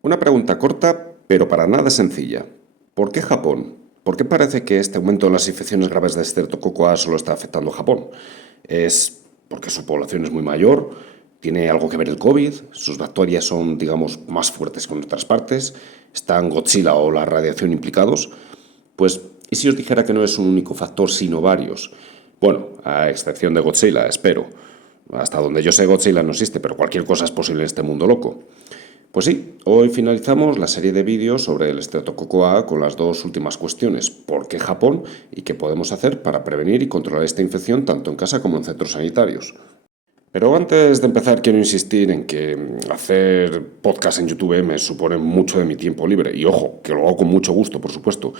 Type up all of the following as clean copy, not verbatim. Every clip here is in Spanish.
Una pregunta corta, pero para nada sencilla. ¿Por qué Japón? ¿Por qué parece que este aumento en las infecciones graves de Streptococcus solo está afectando a Japón? ¿Es porque su población es muy mayor? ¿Tiene algo que ver el COVID? ¿Sus bacterias son, digamos, más fuertes que en otras partes? ¿Están Godzilla o la radiación implicados? Pues, ¿y si os dijera que no es un único factor, sino varios? Bueno, a excepción de Godzilla, espero. Hasta donde yo sé, Godzilla no existe, pero cualquier cosa es posible en este mundo loco. Pues sí, hoy finalizamos la serie de vídeos sobre el Streptococcus A con las dos últimas cuestiones. ¿Por qué Japón? ¿Y qué podemos hacer para prevenir y controlar esta infección tanto en casa como en centros sanitarios? Pero antes de empezar quiero insistir en que hacer podcast en YouTube me supone mucho de mi tiempo libre. Y ojo, que lo hago con mucho gusto, por supuesto.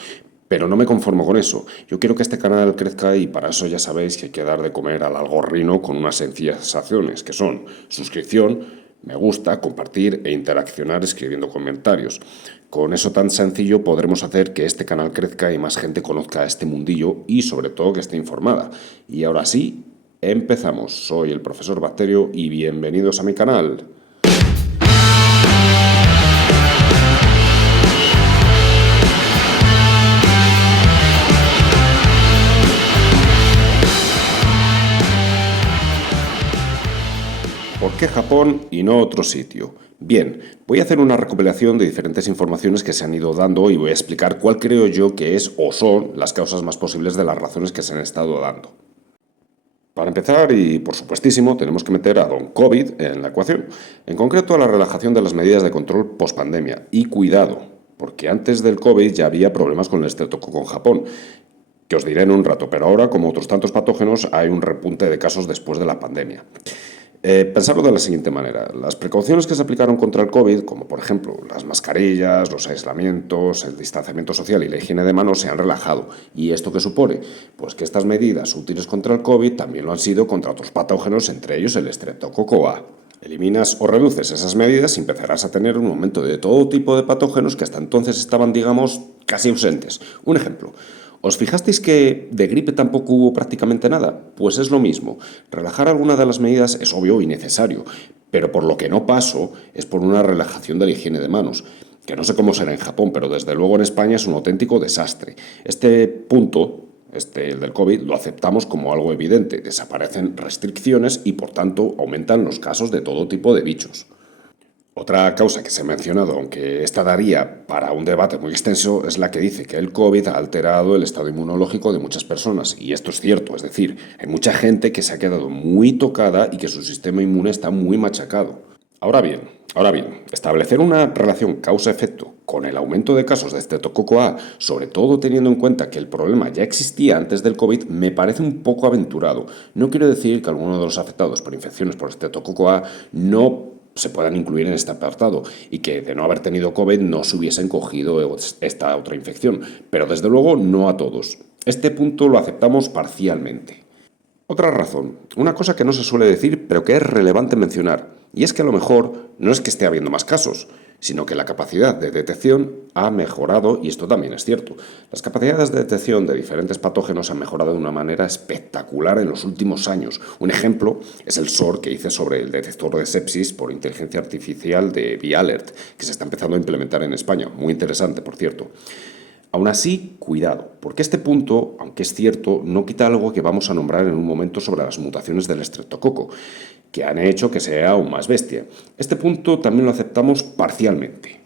Pero no me conformo con eso. Yo quiero que este canal crezca y para eso ya sabéis que hay que dar de comer al algorrino con unas sencillas acciones, que son suscripción, me gusta, compartir e interaccionar escribiendo comentarios. Con eso tan sencillo podremos hacer que este canal crezca y más gente conozca este mundillo y sobre todo que esté informada. Y ahora sí, empezamos. Soy el profesor Bacterio y bienvenidos a mi canal. ¿Por qué Japón y no otro sitio? Bien, voy a hacer una recopilación de diferentes informaciones que se han ido dando y voy a explicar cuál creo yo que es o son las causas más posibles de las razones que se han estado dando. Para empezar, y por supuestísimo, tenemos que meter a Don COVID en la ecuación, en concreto a la relajación de las medidas de control post-pandemia. Y cuidado, porque antes del COVID ya había problemas con el estreptococo en Japón, que os diré en un rato, pero ahora, como otros tantos patógenos, hay un repunte de casos después de la pandemia. Pensarlo de la siguiente manera. Las precauciones que se aplicaron contra el COVID, como por ejemplo las mascarillas, los aislamientos, el distanciamiento social y la higiene de manos, se han relajado. ¿Y esto qué supone? Pues que estas medidas útiles contra el COVID también lo han sido contra otros patógenos, entre ellos el Streptococcus A. Eliminas o reduces esas medidas y empezarás a tener un aumento de todo tipo de patógenos que hasta entonces estaban, digamos, casi ausentes. Un ejemplo. ¿Os fijasteis que de gripe tampoco hubo prácticamente nada? Pues es lo mismo. Relajar alguna de las medidas es obvio y necesario, pero por lo que no paso es por una relajación de la higiene de manos, que no sé cómo será en Japón, pero desde luego en España es un auténtico desastre. Este punto, el del COVID, lo aceptamos como algo evidente. Desaparecen restricciones y por tanto aumentan los casos de todo tipo de bichos. Otra causa que se ha mencionado, aunque esta daría para un debate muy extenso, es la que dice que el COVID ha alterado el estado inmunológico de muchas personas. Y esto es cierto, es decir, hay mucha gente que se ha quedado muy tocada y que su sistema inmune está muy machacado. Ahora bien, establecer una relación causa-efecto con el aumento de casos de Streptococcus A, sobre todo teniendo en cuenta que el problema ya existía antes del COVID, me parece un poco aventurado. No quiero decir que alguno de los afectados por infecciones por Streptococcus A no se puedan incluir en este apartado y que de no haber tenido COVID no se hubiesen cogido esta otra infección, pero desde luego no a todos. Este punto lo aceptamos parcialmente. Otra razón, una cosa que no se suele decir pero que es relevante mencionar, y es que a lo mejor no es que esté habiendo más casos, sino que la capacidad de detección ha mejorado, y esto también es cierto. Las capacidades de detección de diferentes patógenos han mejorado de una manera espectacular en los últimos años. Un ejemplo es el SOR que hice sobre el detector de sepsis por inteligencia artificial de BioAlert, que se está empezando a implementar en España. Muy interesante, por cierto. Aún así, cuidado, porque este punto, aunque es cierto, no quita algo que vamos a nombrar en un momento sobre las mutaciones del estreptococo, que han hecho que sea aún más bestia. Este punto también lo aceptamos parcialmente.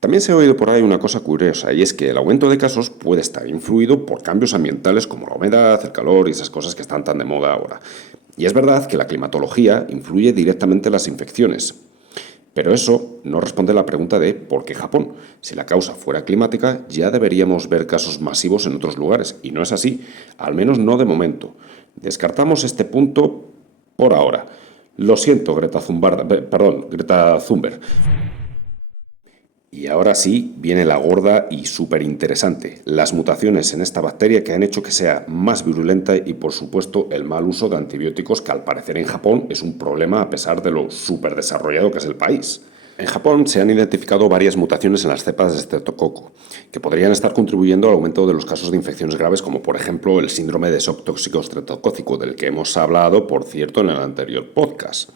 También se ha oído por ahí una cosa curiosa, y es que el aumento de casos puede estar influido por cambios ambientales como la humedad, el calor y esas cosas que están tan de moda ahora. Y es verdad que la climatología influye directamente en las infecciones, pero eso no responde a la pregunta de ¿por qué Japón? Si la causa fuera climática, ya deberíamos ver casos masivos en otros lugares, y no es así, al menos no de momento. Descartamos este punto por ahora. Lo siento, Greta Thunberg. Y ahora sí viene la gorda y súper interesante, las mutaciones en esta bacteria que han hecho que sea más virulenta y por supuesto el mal uso de antibióticos que al parecer en Japón es un problema a pesar de lo súper desarrollado que es el país. En Japón se han identificado varias mutaciones en las cepas de Streptococcus que podrían estar contribuyendo al aumento de los casos de infecciones graves como por ejemplo el síndrome de shock tóxico estreptocócico del que hemos hablado por cierto en el anterior podcast.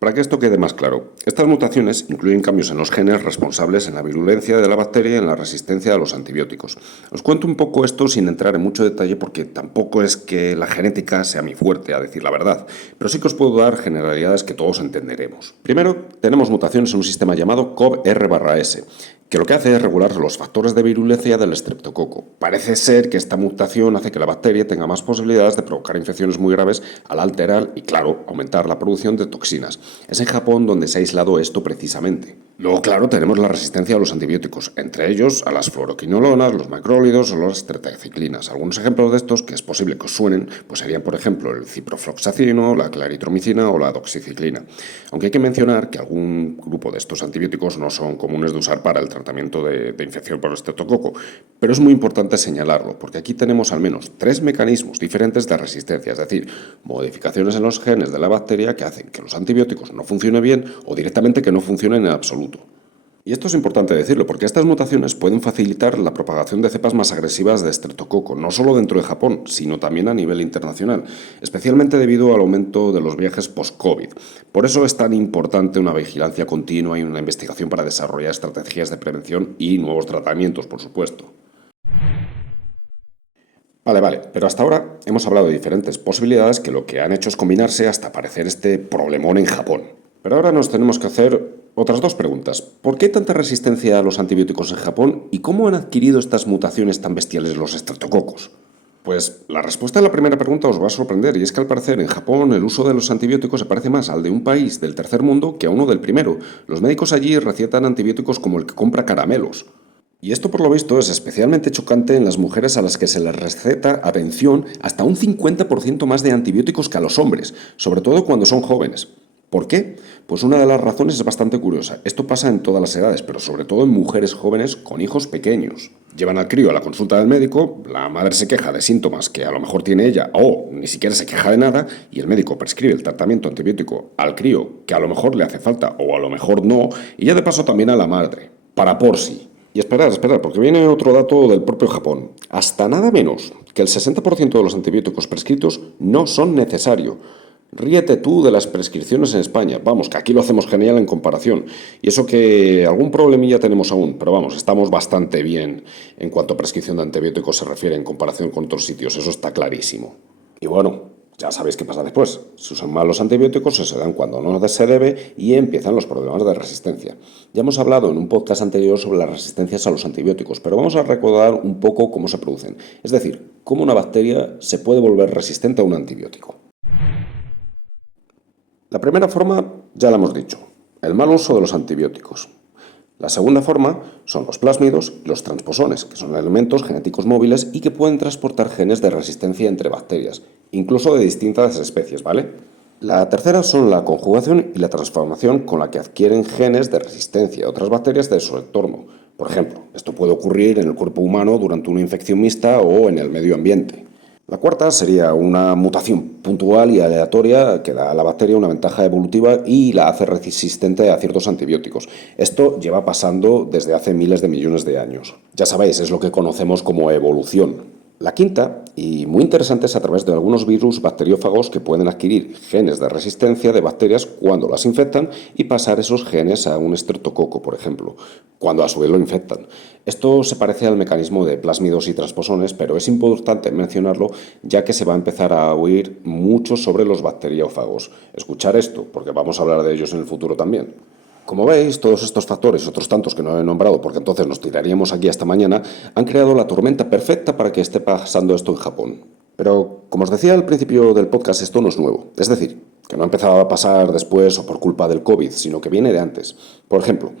Para que esto quede más claro, estas mutaciones incluyen cambios en los genes responsables en la virulencia de la bacteria y en la resistencia a los antibióticos. Os cuento un poco esto sin entrar en mucho detalle porque tampoco es que la genética sea mi fuerte, a decir la verdad, pero sí que os puedo dar generalidades que todos entenderemos. Primero, tenemos mutaciones en un sistema llamado COB-R/S, que lo que hace es regular los factores de virulencia del estreptococo. Parece ser que esta mutación hace que la bacteria tenga más posibilidades de provocar infecciones muy graves al alterar y, claro, aumentar la producción de toxinas. Es en Japón donde se ha aislado esto precisamente. Luego, claro, tenemos la resistencia a los antibióticos, entre ellos a las fluoroquinolonas, los macrólidos o las tetraciclinas. Algunos ejemplos de estos que es posible que os suenen pues serían, por ejemplo, el ciprofloxacino, la claritromicina o la doxiciclina. Aunque hay que mencionar que algún grupo de estos antibióticos no son comunes de usar para el tratamiento de infección por estreptococo, pero es muy importante señalarlo, porque aquí tenemos al menos 3 mecanismos diferentes de resistencia, es decir, modificaciones en los genes de la bacteria que hacen que los antibióticos no funcionen bien o directamente que no funcionen en absoluto. Y esto es importante decirlo, porque estas mutaciones pueden facilitar la propagación de cepas más agresivas de estreptococo, no solo dentro de Japón, sino también a nivel internacional, especialmente debido al aumento de los viajes post-COVID. Por eso es tan importante una vigilancia continua y una investigación para desarrollar estrategias de prevención y nuevos tratamientos, por supuesto. Vale, pero hasta ahora hemos hablado de diferentes posibilidades que lo que han hecho es combinarse hasta aparecer este problemón en Japón. Pero ahora nos tenemos que hacer otras 2 preguntas. ¿Por qué hay tanta resistencia a los antibióticos en Japón y cómo han adquirido estas mutaciones tan bestiales los estreptococos? Pues la respuesta a la primera pregunta os va a sorprender, y es que al parecer en Japón el uso de los antibióticos se parece más al de un país del tercer mundo que a uno del primero. Los médicos allí recetan antibióticos como el que compra caramelos. Y esto por lo visto es especialmente chocante en las mujeres a las que se les receta, atención, hasta un 50% más de antibióticos que a los hombres, sobre todo cuando son jóvenes. ¿Por qué? Pues una de las razones es bastante curiosa. Esto pasa en todas las edades, pero sobre todo en mujeres jóvenes con hijos pequeños. Llevan al crío a la consulta del médico, la madre se queja de síntomas que a lo mejor tiene ella o ni siquiera se queja de nada y el médico prescribe el tratamiento antibiótico al crío que a lo mejor le hace falta o a lo mejor no y ya de paso también a la madre, para por sí. Y esperad, porque viene otro dato del propio Japón. Hasta nada menos que el 60% de los antibióticos prescritos no son necesarios. Ríete tú de las prescripciones en España. Vamos, que aquí lo hacemos genial en comparación. Y eso que algún problemilla tenemos aún, pero vamos, estamos bastante bien en cuanto a prescripción de antibióticos se refiere en comparación con otros sitios. Eso está clarísimo. Y bueno, ya sabéis qué pasa después. Se usan mal los antibióticos, se dan cuando no se debe y empiezan los problemas de resistencia. Ya hemos hablado en un podcast anterior sobre las resistencias a los antibióticos, pero vamos a recordar un poco cómo se producen. Es decir, cómo una bacteria se puede volver resistente a un antibiótico. La primera forma, ya la hemos dicho, el mal uso de los antibióticos. La segunda forma son los plásmidos y los transposones, que son elementos genéticos móviles y que pueden transportar genes de resistencia entre bacterias, incluso de distintas especies, ¿vale? La tercera son la conjugación y la transformación con la que adquieren genes de resistencia a otras bacterias de su entorno. Por ejemplo, esto puede ocurrir en el cuerpo humano durante una infección mixta o en el medio ambiente. La cuarta sería una mutación puntual y aleatoria que da a la bacteria una ventaja evolutiva y la hace resistente a ciertos antibióticos. Esto lleva pasando desde hace miles de millones de años. Ya sabéis, es lo que conocemos como evolución. La quinta, y muy interesante, es a través de algunos virus bacteriófagos que pueden adquirir genes de resistencia de bacterias cuando las infectan y pasar esos genes a un estreptococo, por ejemplo, cuando a su vez lo infectan. Esto se parece al mecanismo de plásmidos y transposones, pero es importante mencionarlo ya que se va a empezar a oír mucho sobre los bacteriófagos. Escuchar esto, porque vamos a hablar de ellos en el futuro también. Como veis, todos estos factores y otros tantos que no he nombrado, porque entonces nos tiraríamos aquí hasta mañana, han creado la tormenta perfecta para que esté pasando esto en Japón. Pero, como os decía al principio del podcast, esto no es nuevo. Es decir, que no ha empezado a pasar después o por culpa del COVID, sino que viene de antes. Por ejemplo,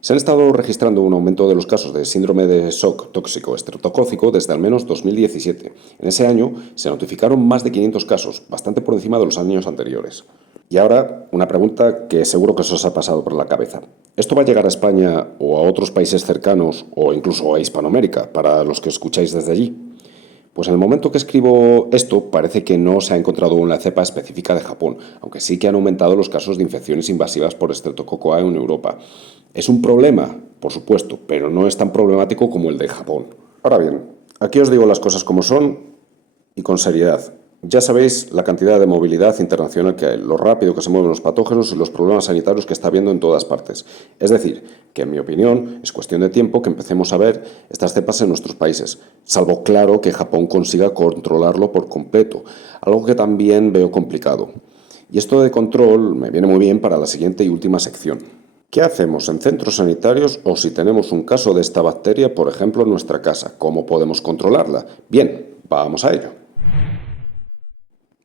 se han estado registrando un aumento de los casos de síndrome de shock tóxico estreptocócico desde al menos 2017. En ese año se notificaron más de 500 casos, bastante por encima de los años anteriores. Y ahora, una pregunta que seguro que se os ha pasado por la cabeza. ¿Esto va a llegar a España o a otros países cercanos o incluso a Hispanoamérica, para los que escucháis desde allí? Pues en el momento que escribo esto, parece que no se ha encontrado una cepa específica de Japón, aunque sí que han aumentado los casos de infecciones invasivas por Streptococcus en Europa. Es un problema, por supuesto, pero no es tan problemático como el de Japón. Ahora bien, aquí os digo las cosas como son y con seriedad. Ya sabéis la cantidad de movilidad internacional que hay, lo rápido que se mueven los patógenos y los problemas sanitarios que está habiendo en todas partes. Es decir, que en mi opinión es cuestión de tiempo que empecemos a ver estas cepas en nuestros países, salvo claro que Japón consiga controlarlo por completo, algo que también veo complicado. Y esto de control me viene muy bien para la siguiente y última sección. ¿Qué hacemos en centros sanitarios o si tenemos un caso de esta bacteria, por ejemplo, en nuestra casa? ¿Cómo podemos controlarla? Bien, vamos a ello.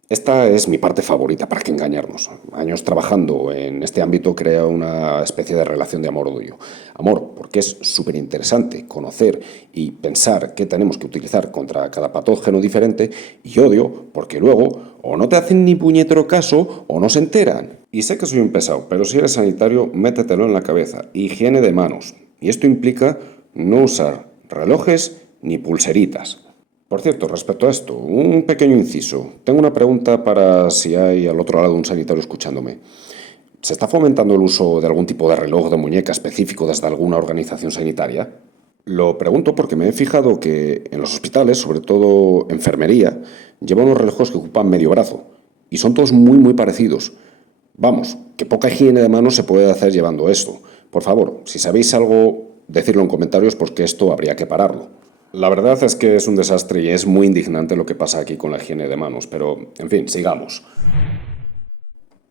Esta es mi parte favorita, para qué engañarnos. Años trabajando en este ámbito crea una especie de relación de amor-odio. Amor, porque es súper interesante conocer y pensar qué tenemos que utilizar contra cada patógeno diferente, y odio, porque luego o no te hacen ni puñetero caso o no se enteran. Y sé que soy un pesado, pero si eres sanitario, métetelo en la cabeza. Higiene de manos. Y esto implica no usar relojes ni pulseritas. Por cierto, respecto a esto, un pequeño inciso. Tengo una pregunta para si hay al otro lado un sanitario escuchándome. ¿Se está fomentando el uso de algún tipo de reloj de muñeca específico desde alguna organización sanitaria? Lo pregunto porque me he fijado que en los hospitales, sobre todo enfermería, llevan unos relojes que ocupan medio brazo y son todos muy parecidos. Vamos, que poca higiene de manos se puede hacer llevando esto. Por favor, si sabéis algo, decidlo en comentarios porque esto habría que pararlo. La verdad es que es un desastre y es muy indignante lo que pasa aquí con la higiene de manos, pero, en fin, sigamos.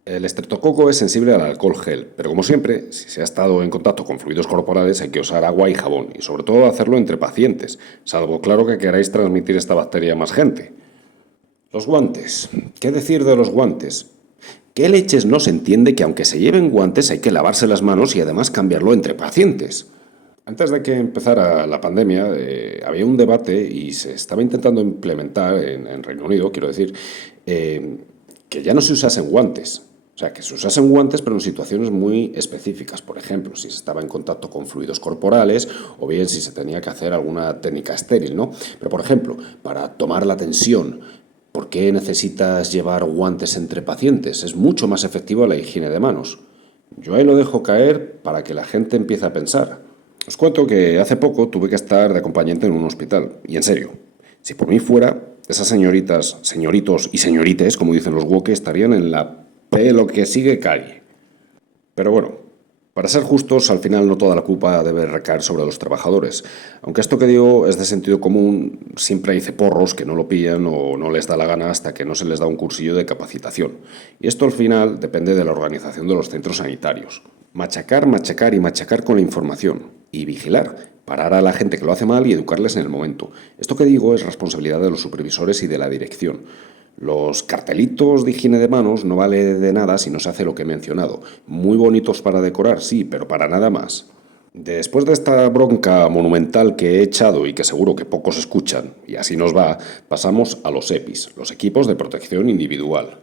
El estreptococo es sensible al alcohol gel, pero como siempre, si se ha estado en contacto con fluidos corporales hay que usar agua y jabón, y sobre todo hacerlo entre pacientes, salvo claro que queráis transmitir esta bacteria a más gente. Los guantes. ¿Qué decir de los guantes? ¿Qué leches no se entiende que aunque se lleven guantes hay que lavarse las manos y además cambiarlo entre pacientes? Antes de que empezara la pandemia, había un debate y se estaba intentando implementar en Reino Unido, quiero decir, que ya no se usasen guantes. O sea, que se usasen guantes, pero en situaciones muy específicas. Por ejemplo, si se estaba en contacto con fluidos corporales o bien si se tenía que hacer alguna técnica estéril, ¿no? Pero, por ejemplo, para tomar la tensión, ¿por qué necesitas llevar guantes entre pacientes? Es mucho más efectiva la higiene de manos. Yo ahí lo dejo caer para que la gente empiece a pensar. Os cuento que hace poco tuve que estar de acompañante en un hospital. Y en serio, si por mí fuera, esas señoritas, señoritos y señorites, como dicen los woke, estarían en la lo que sigue calle. Pero bueno, para ser justos, al final no toda la culpa debe recaer sobre los trabajadores. Aunque esto que digo es de sentido común, siempre hay ceporros que no lo pillan o no les da la gana hasta que no se les da un cursillo de capacitación. Y esto al final depende de la organización de los centros sanitarios. Machacar, machacar y machacar con la información. Y vigilar, parar a la gente que lo hace mal y educarles en el momento. Esto que digo es responsabilidad de los supervisores y de la dirección. Los cartelitos de higiene de manos no vale de nada si no se hace lo que he mencionado. Muy bonitos para decorar, sí, pero para nada más. Después de esta bronca monumental que he echado y que seguro que pocos escuchan, y así nos va, pasamos a los EPIs, los equipos de protección individual.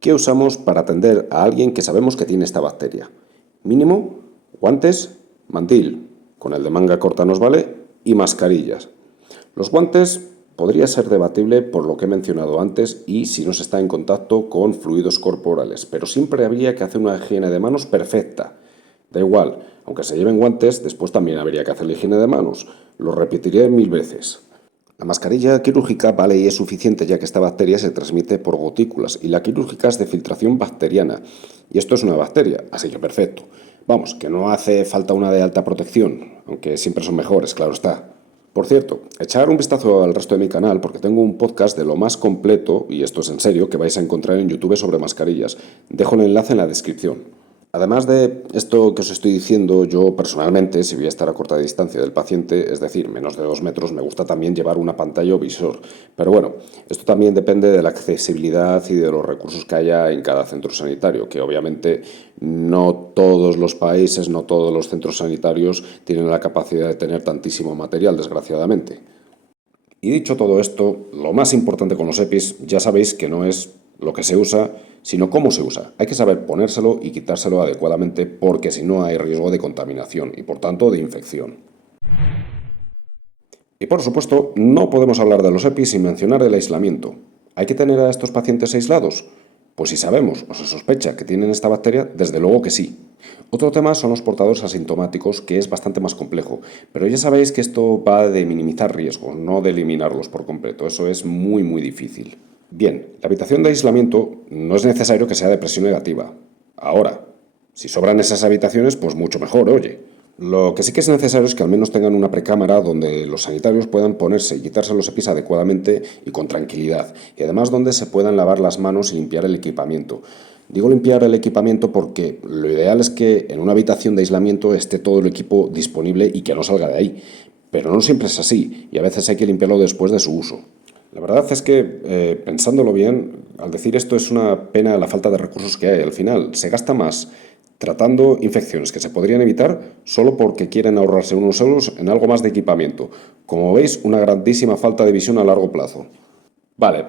¿Qué usamos para atender a alguien que sabemos que tiene esta bacteria? Mínimo, guantes, mantil, con el de manga corta nos vale, y mascarillas. Los guantes podría ser debatible por lo que he mencionado antes y si no se está en contacto con fluidos corporales, pero siempre habría que hacer una higiene de manos perfecta. Da igual, aunque se lleven guantes, después también habría que hacer la higiene de manos. Lo repetiré 1000 veces. La mascarilla quirúrgica vale y es suficiente ya que esta bacteria se transmite por gotículas y la quirúrgica es de filtración bacteriana. Y esto es una bacteria, así que perfecto. Vamos, que no hace falta una de alta protección, aunque siempre son mejores, claro está. Por cierto, echar un vistazo al resto de mi canal porque tengo un podcast de lo más completo, y esto es en serio, que vais a encontrar en YouTube sobre mascarillas. Dejo el enlace en la descripción. Además de esto que os estoy diciendo, yo personalmente, si voy a estar a corta distancia del paciente, es decir, menos de 2 metros, me gusta también llevar una pantalla o visor. Pero bueno, esto también depende de la accesibilidad y de los recursos que haya en cada centro sanitario, que obviamente no todos los países, no todos los centros sanitarios tienen la capacidad de tener tantísimo material, desgraciadamente. Y dicho todo esto, lo más importante con los EPIs, ya sabéis que no es lo que se usa, sino cómo se usa. Hay que saber ponérselo y quitárselo adecuadamente porque si no hay riesgo de contaminación y por tanto de infección. Y por supuesto, no podemos hablar de los EPIs sin mencionar el aislamiento. ¿Hay que tener a estos pacientes aislados? Pues si sabemos o se sospecha que tienen esta bacteria, desde luego que sí. Otro tema son los portadores asintomáticos, que es bastante más complejo, pero ya sabéis que esto va de minimizar riesgos, no de eliminarlos por completo. Eso es muy difícil. Bien, la habitación de aislamiento no es necesario que sea de presión negativa. Ahora, si sobran esas habitaciones, pues mucho mejor, oye. Lo que sí que es necesario es que al menos tengan una precámara donde los sanitarios puedan ponerse y quitarse los EPIs adecuadamente y con tranquilidad, y además donde se puedan lavar las manos y limpiar el equipamiento. Digo limpiar el equipamiento porque lo ideal es que en una habitación de aislamiento esté todo el equipo disponible y que no salga de ahí, pero no siempre es así, y a veces hay que limpiarlo después de su uso. La verdad es que, pensándolo bien, al decir esto es una pena la falta de recursos que hay. Al final, se gasta más tratando infecciones que se podrían evitar solo porque quieren ahorrarse unos euros en algo más de equipamiento. Como veis, una grandísima falta de visión a largo plazo. Vale,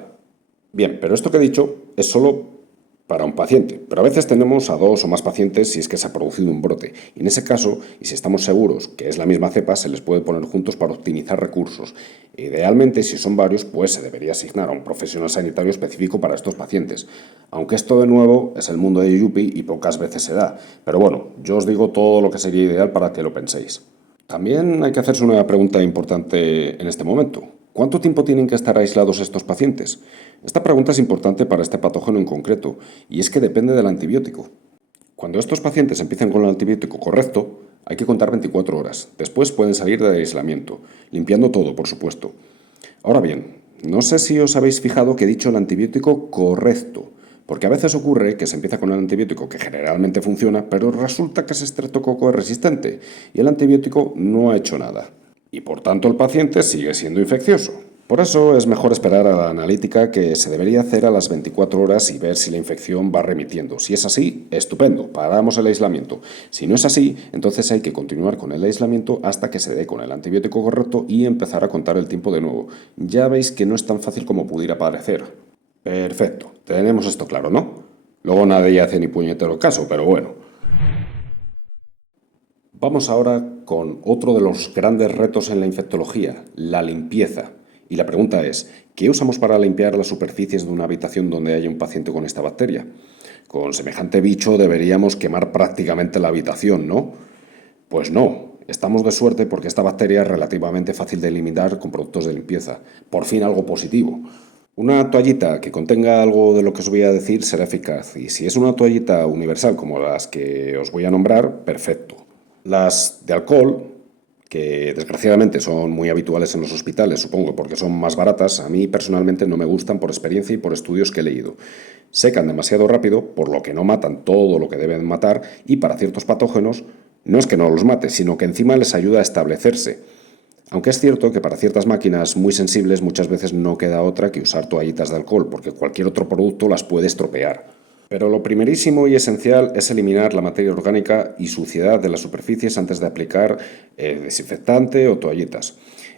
bien, pero esto que he dicho es solo para un paciente, pero a veces tenemos a dos o más pacientes si es que se ha producido un brote. Y en ese caso, y si estamos seguros que es la misma cepa, se les puede poner juntos para optimizar recursos. Idealmente, si son varios, pues se debería asignar a un profesional sanitario específico para estos pacientes. Aunque esto de nuevo es el mundo de Yupi y pocas veces se da. Pero bueno, yo os digo todo lo que sería ideal para que lo penséis. También hay que hacerse una pregunta importante en este momento. ¿Cuánto tiempo tienen que estar aislados estos pacientes? Esta pregunta es importante para este patógeno en concreto, y es que depende del antibiótico. Cuando estos pacientes empiezan con el antibiótico correcto, hay que contar 24 horas. Después pueden salir del aislamiento, limpiando todo, por supuesto. Ahora bien, no sé si os habéis fijado que he dicho el antibiótico correcto, porque a veces ocurre que se empieza con el antibiótico que generalmente funciona, pero resulta que ese estreptococo es resistente y el antibiótico no ha hecho nada. Y por tanto el paciente sigue siendo infeccioso. Por eso es mejor esperar a la analítica que se debería hacer a las 24 horas y ver si la infección va remitiendo. Si es así, estupendo, paramos el aislamiento. Si no es así, entonces hay que continuar con el aislamiento hasta que se dé con el antibiótico correcto y empezar a contar el tiempo de nuevo. Ya veis que no es tan fácil como pudiera parecer. Perfecto, tenemos esto claro, ¿no? Luego nadie hace ni puñetero caso, pero bueno. Vamos ahora con otro de los grandes retos en la infectología, la limpieza. Y la pregunta es, ¿qué usamos para limpiar las superficies de una habitación donde haya un paciente con esta bacteria? Con semejante bicho deberíamos quemar prácticamente la habitación, ¿no? Pues no, estamos de suerte porque esta bacteria es relativamente fácil de eliminar con productos de limpieza. Por fin algo positivo. Una toallita que contenga algo de lo que os voy a decir será eficaz, y si es una toallita universal como las que os voy a nombrar, perfecto. Las de alcohol, que desgraciadamente son muy habituales en los hospitales, supongo porque son más baratas, a mí personalmente no me gustan por experiencia y por estudios que he leído. Secan demasiado rápido, por lo que no matan todo lo que deben matar, y para ciertos patógenos no es que no los mate, sino que encima les ayuda a establecerse. Aunque es cierto que para ciertas máquinas muy sensibles muchas veces no queda otra que usar toallitas de alcohol, porque cualquier otro producto las puede estropear. Pero lo primerísimo y esencial es eliminar la materia orgánica y suciedad de las superficies antes de aplicar desinfectante o toallitas.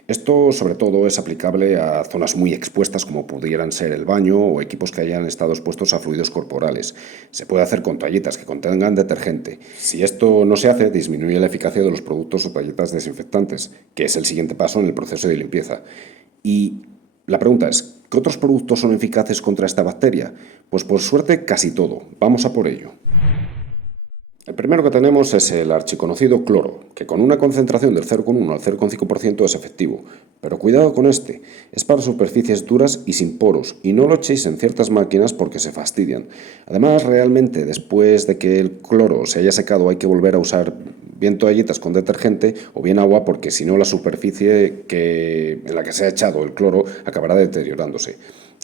Esto sobre todo es aplicable a zonas muy expuestas como pudieran ser el baño o equipos que hayan estado expuestos a fluidos corporales. Se puede hacer con toallitas que contengan detergente. Si esto no se hace, disminuye la eficacia de los productos o toallitas desinfectantes, que es el siguiente paso en el proceso de limpieza. Y la pregunta es, ¿qué otros productos son eficaces contra esta bacteria? Pues por suerte casi todo. Vamos a por ello. El primero que tenemos es el archiconocido cloro, que con una concentración del 0,1 al 0,5% es efectivo. Pero cuidado con este, es para superficies duras y sin poros, y no lo echéis en ciertas máquinas porque se fastidian. Además, realmente, después de que el cloro se haya secado, hay que volver a usar bien toallitas con detergente o bien agua, porque si no la superficie en la que se ha echado el cloro acabará deteriorándose.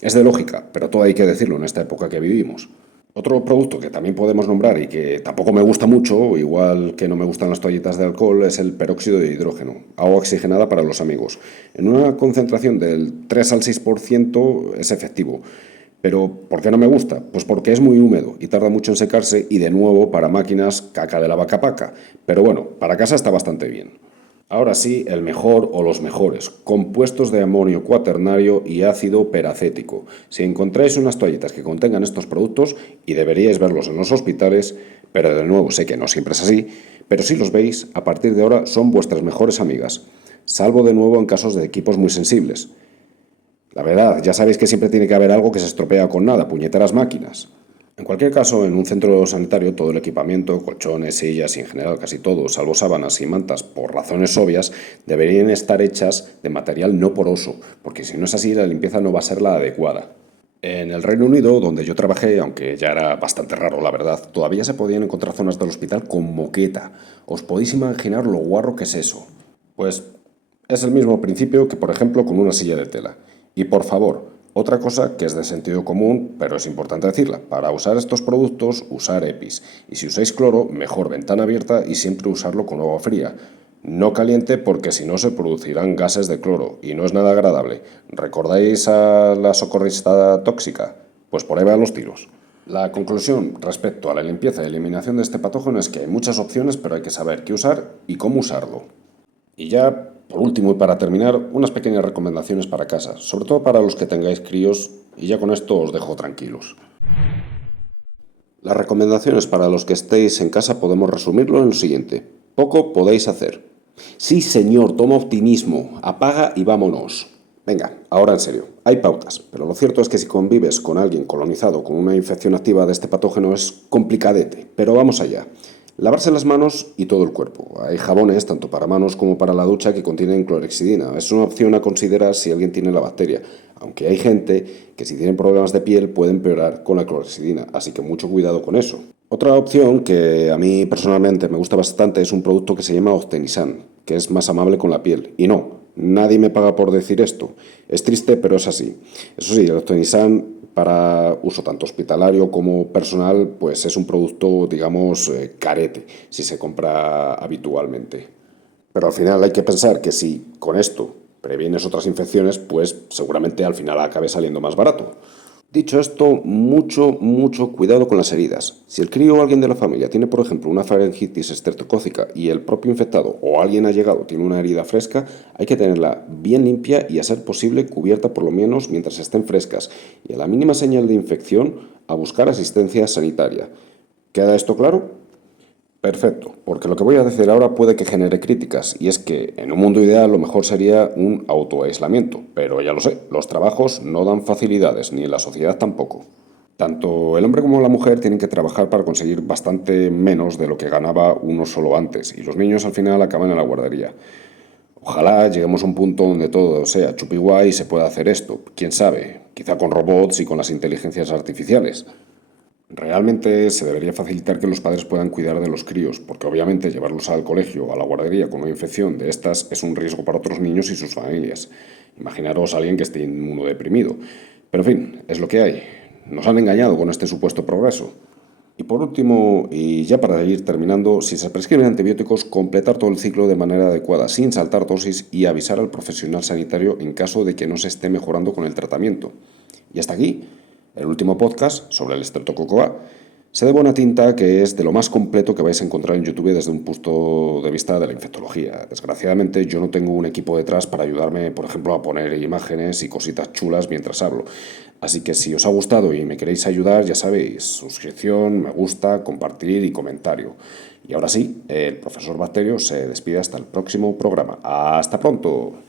Es de lógica, pero todo hay que decirlo en esta época que vivimos. Otro producto que también podemos nombrar y que tampoco me gusta mucho, igual que no me gustan las toallitas de alcohol, es el peróxido de hidrógeno, agua oxigenada para los amigos. En una concentración del 3 al 6% es efectivo. Pero ¿por qué no me gusta? Pues porque es muy húmedo y tarda mucho en secarse y de nuevo para máquinas caca de la vaca paca. Pero bueno, para casa está bastante bien. Ahora sí, el mejor o los mejores, compuestos de amonio cuaternario y ácido peracético. Si encontráis unas toallitas que contengan estos productos, y deberíais verlos en los hospitales, pero de nuevo sé que no siempre es así, pero si los veis, a partir de ahora son vuestras mejores amigas, salvo de nuevo en casos de equipos muy sensibles. La verdad, ya sabéis que siempre tiene que haber algo que se estropea con nada, puñeteras máquinas. En cualquier caso, en un centro sanitario todo el equipamiento, colchones, sillas y en general casi todo, salvo sábanas y mantas, por razones obvias, deberían estar hechas de material no poroso, porque si no es así la limpieza no va a ser la adecuada. En el Reino Unido, donde yo trabajé, aunque ya era bastante raro la verdad, todavía se podían encontrar zonas del hospital con moqueta. ¿Os podéis imaginar lo guarro que es eso? Pues es el mismo principio que, por ejemplo, con una silla de tela. Y por favor, otra cosa que es de sentido común, pero es importante decirla, para usar estos productos, usar EPIs. Y si usáis cloro, mejor ventana abierta y siempre usarlo con agua fría. No caliente porque si no se producirán gases de cloro y no es nada agradable. ¿Recordáis a la socorrista tóxica? Pues por ahí van los tiros. La conclusión respecto a la limpieza y eliminación de este patógeno es que hay muchas opciones, pero hay que saber qué usar y cómo usarlo. Y ya, por último y para terminar, unas pequeñas recomendaciones para casa, sobre todo para los que tengáis críos, y ya con esto os dejo tranquilos. Las recomendaciones para los que estéis en casa podemos resumirlo en lo siguiente. Poco podéis hacer. Sí, señor, toma optimismo, apaga y vámonos. Venga, ahora en serio, hay pautas, pero lo cierto es que si convives con alguien colonizado con una infección activa de este patógeno es complicadete, pero vamos allá. Lavarse las manos y todo el cuerpo. Hay jabones, tanto para manos como para la ducha, que contienen clorhexidina. Es una opción a considerar si alguien tiene la bacteria, aunque hay gente que si tienen problemas de piel puede empeorar con la clorhexidina, así que mucho cuidado con eso. Otra opción que a mí personalmente me gusta bastante es un producto que se llama Octenisan, que es más amable con la piel. Y no, nadie me paga por decir esto. Es triste, pero es así. Eso sí, el Octenisan para uso tanto hospitalario como personal, pues es un producto, digamos, carete, si se compra habitualmente. Pero al final hay que pensar que si con esto previenes otras infecciones, pues seguramente al final acabe saliendo más barato. Dicho esto, mucho cuidado con las heridas. Si el crío o alguien de la familia tiene, por ejemplo, una faringitis estreptocócica y el propio infectado o alguien allegado tiene una herida fresca, hay que tenerla bien limpia y, a ser posible, cubierta por lo menos mientras estén frescas. Y a la mínima señal de infección, a buscar asistencia sanitaria. ¿Queda esto claro? Perfecto, porque lo que voy a decir ahora puede que genere críticas, y es que en un mundo ideal lo mejor sería un autoaislamiento, pero ya lo sé, los trabajos no dan facilidades, ni la sociedad tampoco. Tanto el hombre como la mujer tienen que trabajar para conseguir bastante menos de lo que ganaba uno solo antes, y los niños al final acaban en la guardería. Ojalá lleguemos a un punto donde todo sea chupi guay y se pueda hacer esto, quién sabe, quizá con robots y con las inteligencias artificiales. Realmente se debería facilitar que los padres puedan cuidar de los críos, porque obviamente llevarlos al colegio o a la guardería con una infección de estas es un riesgo para otros niños y sus familias. Imaginaros a alguien que esté inmunodeprimido. Pero en fin, es lo que hay. Nos han engañado con este supuesto progreso. Y por último, y ya para ir terminando, si se prescriben antibióticos, completar todo el ciclo de manera adecuada, sin saltar dosis, y avisar al profesional sanitario en caso de que no se esté mejorando con el tratamiento. Y hasta aquí el último podcast sobre el Streptococcus A. Sé de buena tinta que es de lo más completo que vais a encontrar en YouTube desde un punto de vista de la infectología. Desgraciadamente yo no tengo un equipo detrás para ayudarme, por ejemplo, a poner imágenes y cositas chulas mientras hablo. Así que si os ha gustado y me queréis ayudar, ya sabéis, suscripción, me gusta, compartir y comentario. Y ahora sí, el profesor Bacterio se despide hasta el próximo programa. ¡Hasta pronto!